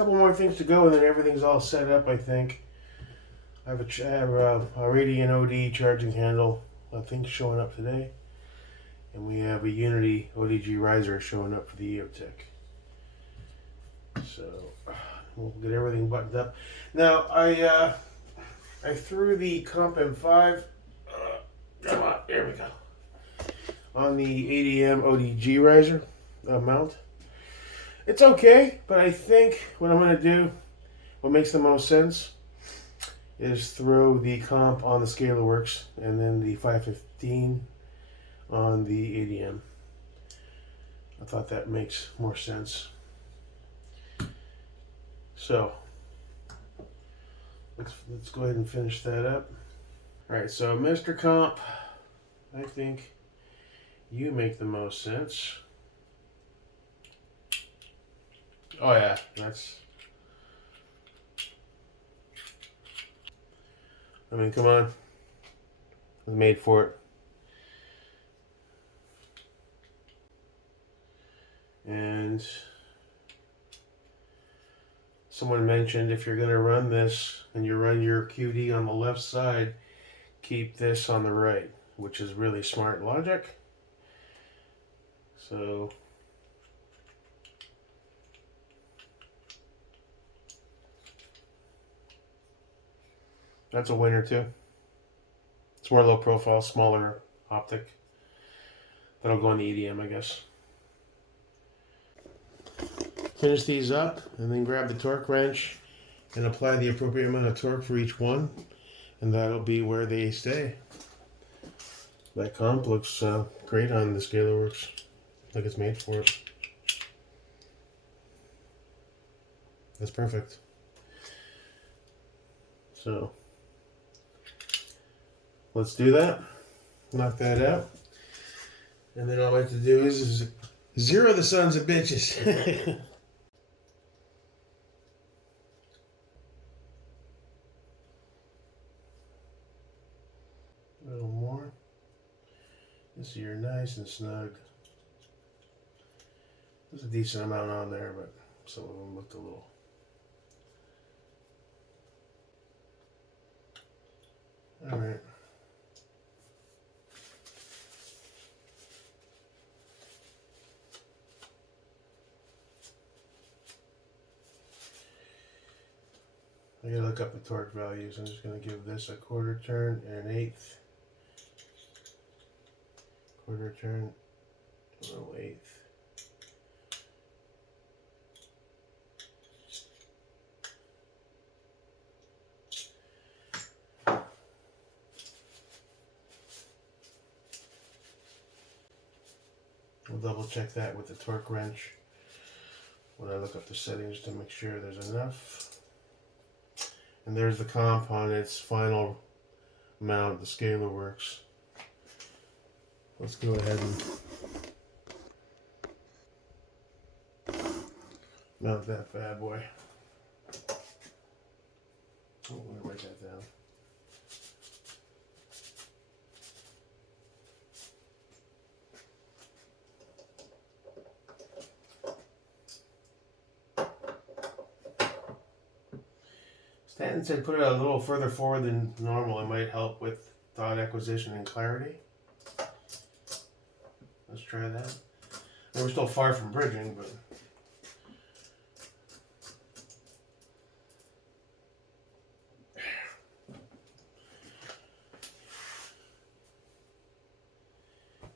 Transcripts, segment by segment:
couple more things to go, and then everything's all set up, I think. I have a Radian OD charging handle, I think, showing up today. And we have a Unity ODG riser showing up for the EOTech. So we'll get everything buttoned up. Now, I threw the Comp M5, come on, there we go, on the ADM ODG riser mount. It's okay, but I think what I'm going to do, what makes the most sense, is throw the Comp on the ScalarWorks and then the 515 on the ADM. I thought that makes more sense. So let's go ahead and finish that up. All right, so Mr. Comp, I think you make the most sense. Oh yeah, I mean, come on. I was made for it. And someone mentioned if you're going to run this and you run your QD on the left side, keep this on the right, which is really smart logic. So that's a winner too. It's more low profile, smaller optic. That'll go on the EDM, I guess. Finish these up and then grab the torque wrench and apply the appropriate amount of torque for each one, and that'll be where they stay. That Comp looks great on the ScalarWorks, like it's made for it. That's perfect. So let's do that. Knock that out. And then all I have to do is zero the sons of bitches. A little more. So you're nice and snug. There's a decent amount on there, but some of them looked a little. All right. I gotta look up the torque values. I'm just gonna give this a quarter turn and an eighth. Quarter turn, a little eighth. We'll double check that with the torque wrench when I look up the settings to make sure there's enough. And there's the Comp on its final mount, the ScalarWorks. Let's go ahead and mount that bad boy. Oh, let me write that down. Stanton said put it a little further forward than normal. It might help with dot acquisition and clarity. Let's try that. And we're still far from bridging, but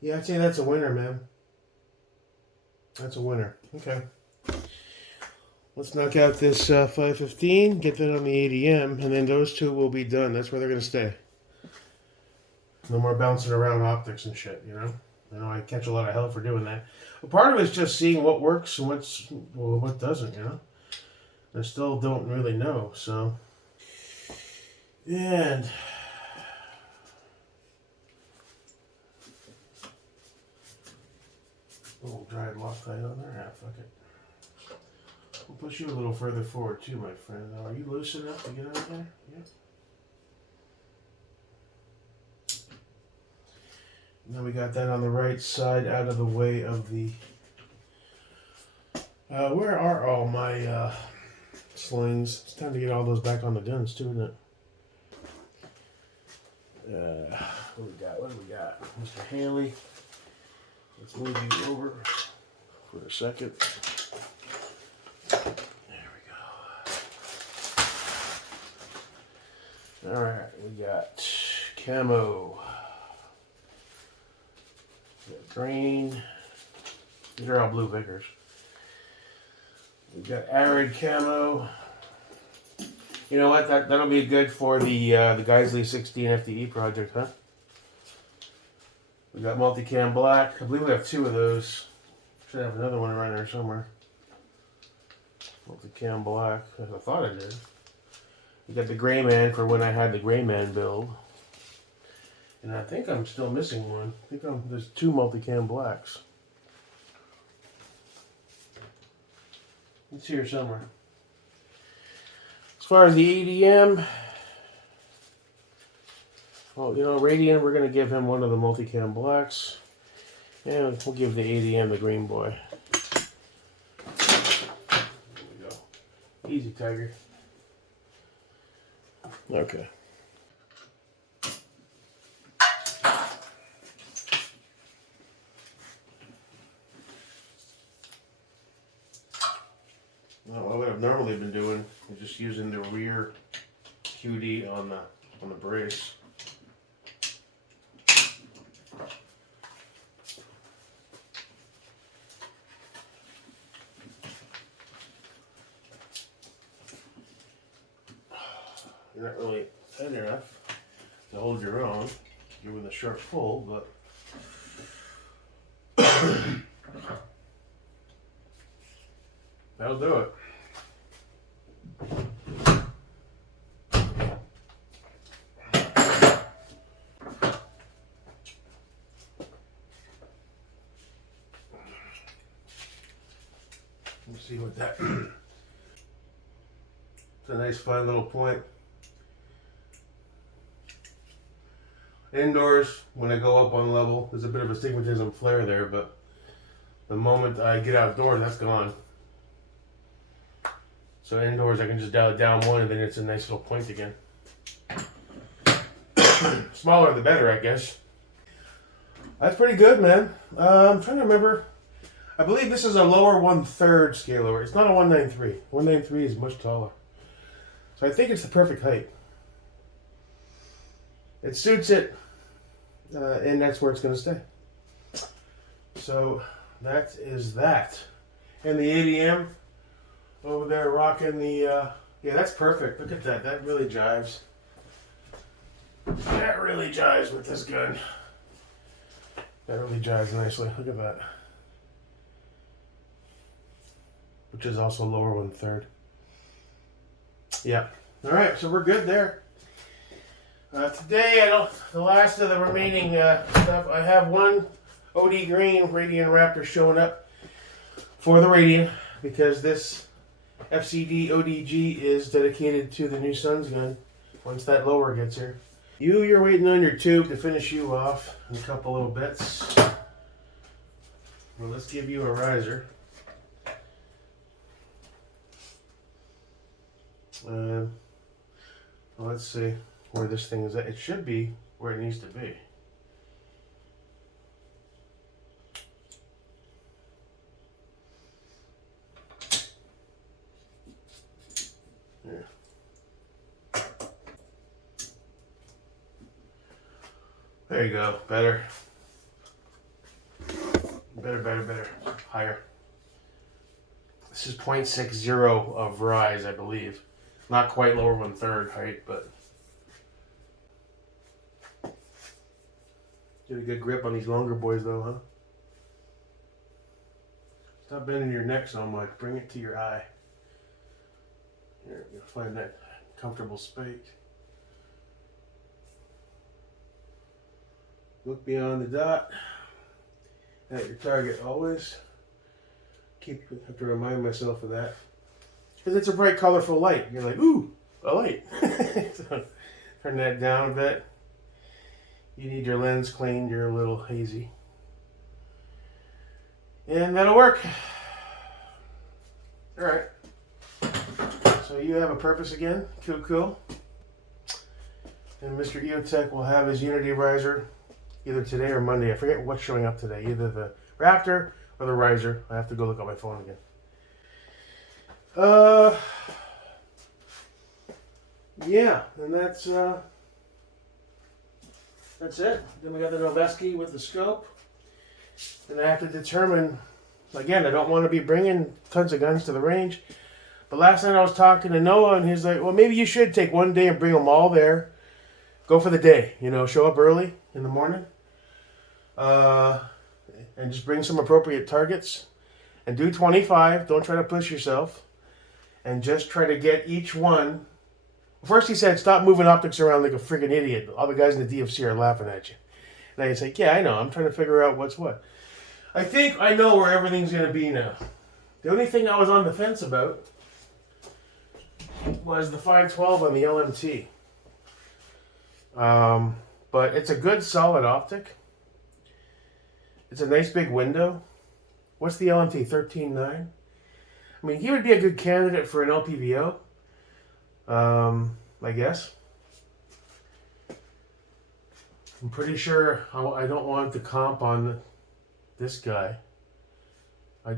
yeah, I'd say that's a winner, man. That's a winner. Okay. Let's knock out this 515, get that on the ADM, and then those two will be done. That's where they're going to stay. No more bouncing around optics and shit, you know? I know I catch a lot of hell for doing that. But part of it is just seeing what works and what doesn't, you know? I still don't really know, so. And oh, drive Loctite on there? Ah, fuck it. We'll push you a little further forward too, my friend. Are you loose enough to get out there? Yeah. Now we got that on the right side, out of the way of the. Where are all my slings. It's time to get all those back on the guns too, isn't it? What do we got? What do we got? Mr. Haley. Let's move you over for a second. There we go. Alright, we got camo. We got green. These are all blue Vickers. We got arid camo. You know what? That'll be good for the Geisley 16 FDE project, huh? We got multicam black. I believe we have 2 of those. Should have another one around there somewhere. Multicam black. I thought I did. We got the Gray Man for when I had the Gray Man build. And I think I'm still missing one. I think there's 2 multicam blacks. It's here somewhere. As far as the ADM, well, you know, Radian, we're going to give him one of the multicam blacks. And we'll give the ADM the green boy. There we go. Easy, Tiger. Okay. Well, what I've normally been doing is just using the rear QD on the brace. You're not really tight enough to hold your own. You're with a sharp pull, but that'll do it. Let's see what that. It's a nice, fine little point. Indoors, when I go up on level, there's a bit of astigmatism flare there, but the moment I get outdoors, that's gone. So indoors, I can just dial it down 1, and then it's a nice little point again. Smaller the better, I guess. That's pretty good, man. I'm trying to remember. I believe this is a lower 1/3 scale over. It's not a 193. 193 is much taller. So I think it's the perfect height. It suits it, and that's where it's going to stay. So that is that. And the ADM over there rocking the, yeah, that's perfect. Look at that. That really jives. That really jives with this gun. That really jives nicely. Look at that. Which is also lower 1/3. Yeah. All right, so we're good there. Today, the last of the remaining stuff, I have one OD Green Radian Raptor showing up for the Radian because this FCD ODG is dedicated to the new Suns gun once that lower gets here. You're waiting on your tube to finish you off in a couple little bits. Well, let's give you a riser. Well, let's see where this thing is at. It should be where it needs to be. Yeah. There you go. Better. Better. Higher. This is 0.60 of rise, I believe. Not quite lower 1/3 height, but get a good grip on these longer boys though, huh? Stop bending your neck so much. Bring it to your eye. You'll find that comfortable space. Look beyond the dot. At your target always. Have to remind myself of that. Because it's a bright, colorful light. You're like, ooh, a light. So, turn that down a bit. You need your lens cleaned. You're a little hazy. And that'll work. All right. So So you have a purpose again. Cool. And Mr. EOTech will have his Unity riser either today or Monday. I forget what's showing up today. Either the Raptor or the riser. I have to go look at my phone again. Yeah, and that's it. Then we got the Noveske with the scope. And I have to determine, again, I don't want to be bringing tons of guns to the range. But last night I was talking to Noah, and he's like, well, maybe you should take one day and bring them all there. Go for the day, show up early in the morning. And just bring some appropriate targets. And do 25. Don't try to push yourself. And just try to get each one. First he said, stop moving optics around like a friggin' idiot. All the guys in the DFC are laughing at you. And I was like, yeah, I know. I'm trying to figure out what's what. I think I know where everything's going to be now. The only thing I was on the fence about was the 512 on the LMT. But it's a good solid optic. It's a nice big window. What's the LMT? 13.9? I mean, he would be a good candidate for an LPVO. I guess. I'm pretty sure I don't want the comp on this guy. I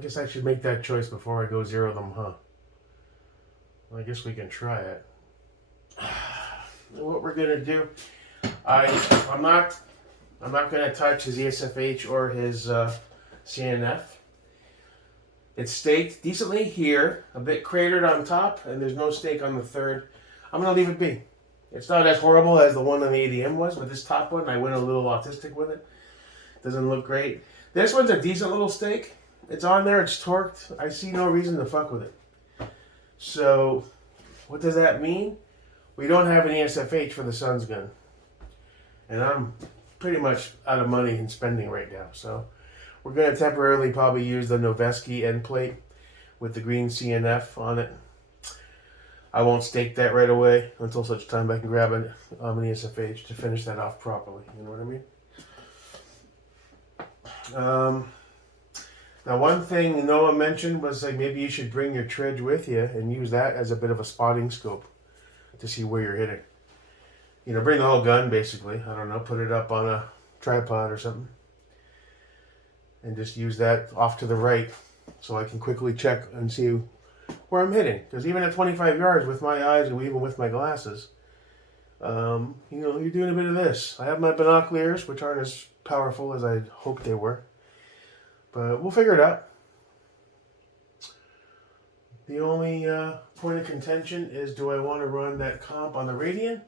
guess I should make that choice before I go zero them, huh? Well, I guess we can try it. What we're gonna do, I'm not gonna touch his ESFH or his CNF. It's staked decently here, a bit cratered on top, and there's no stake on the third. I'm going to leave it be. It's not as horrible as the one on the ADM was, but this top one, I went a little autistic with it. Doesn't look great. This one's a decent little stake. It's on there, it's torqued. I see no reason to fuck with it. So, what does that mean? We don't have an ESFH for the Suns gun. And I'm pretty much out of money in spending right now, so we're going to temporarily probably use the Noveske end plate with the green CNF on it. I won't stake that right away until such time I can grab an ESFH to finish that off properly. You know what I mean? Now, one thing Noah mentioned was like maybe you should bring your Tridge with you and use that as a bit of a spotting scope to see where you're hitting. Bring the whole gun basically. I don't know, put it up on a tripod or something. And just use that off to the right so I can quickly check and see where I'm hitting. Because even at 25 yards with my eyes and even with my glasses, you're doing a bit of this. I have my binoculars, which aren't as powerful as I hoped they were. But we'll figure it out. The only point of contention is, do I want to run that comp on the Radian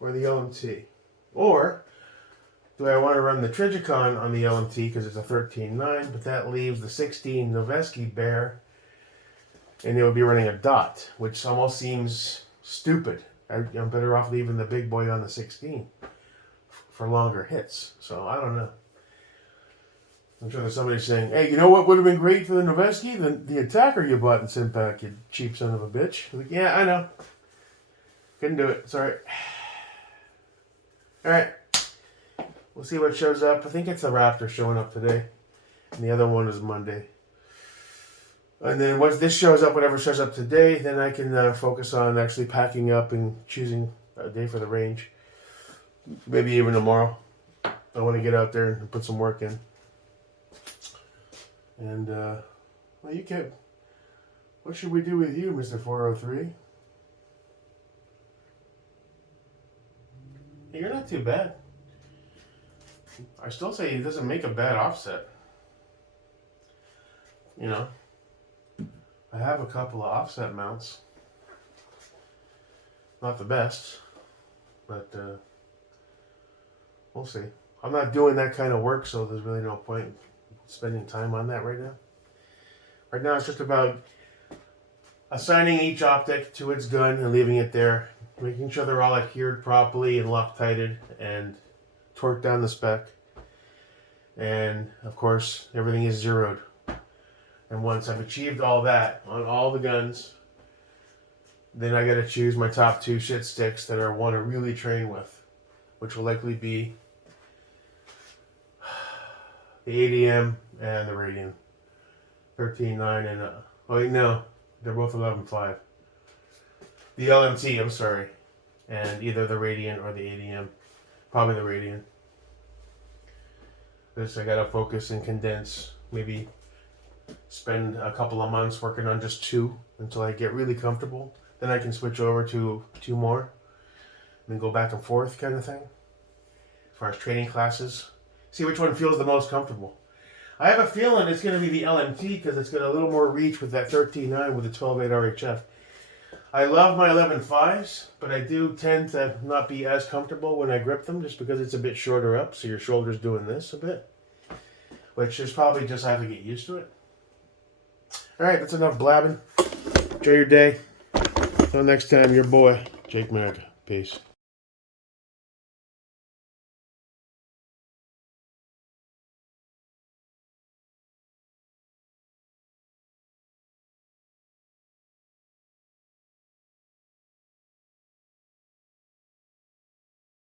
or the LMT? Or do I want to run the Trijicon on the LMT because it's a 13.9, but that leaves the 16 Noveske bare, and it would be running a dot, which almost seems stupid. I'm better off leaving the big boy on the 16 for longer hits. So I don't know. I'm sure there's somebody saying, hey, you know what would have been great for the Noveske? The attacker you bought in Simpak, you cheap son of a bitch. Like, yeah, I know. Couldn't do it. Sorry. All right. We'll see what shows up. I think it's the Raptor showing up today. And the other one is Monday. And then once this shows up, whatever shows up today, then I can focus on actually packing up and choosing a day for the range. Maybe even tomorrow. I want to get out there and put some work in. And, you can. What should we do with you, Mr. 403? You're not too bad. I still say he doesn't make a bad offset. I have a couple of offset mounts. Not the best, but we'll see. I'm not doing that kind of work, so there's really no point spending time on that right now. Right now it's just about assigning each optic to its gun and leaving it there, making sure they're all adhered properly and Loctited and torqued down the spec. And of course, everything is zeroed. And once I've achieved all that on all the guns, then I got to choose my top two shit sticks that I want to really train with, which will likely be the ADM and the Radian. 13.9 and, they're both 11.5. The LMT, I'm sorry. And either the Radiant or the ADM. Probably the Radiant. Because I gotta focus and condense. Maybe spend a couple of months working on just 2 until I get really comfortable. Then I can switch over to 2 more. And then go back and forth kind of thing. As far as training classes. See which one feels the most comfortable. I have a feeling it's going to be the LMT because it's got a little more reach with that 13.9 with the 12.8 RHF. I love my 11.5s, but I do tend to not be as comfortable when I grip them just because it's a bit shorter up, so your shoulder's doing this a bit. Which is probably just I have to get used to it. Alright, that's enough blabbing. Enjoy your day. Until next time, your boy, Jake Mack. Peace.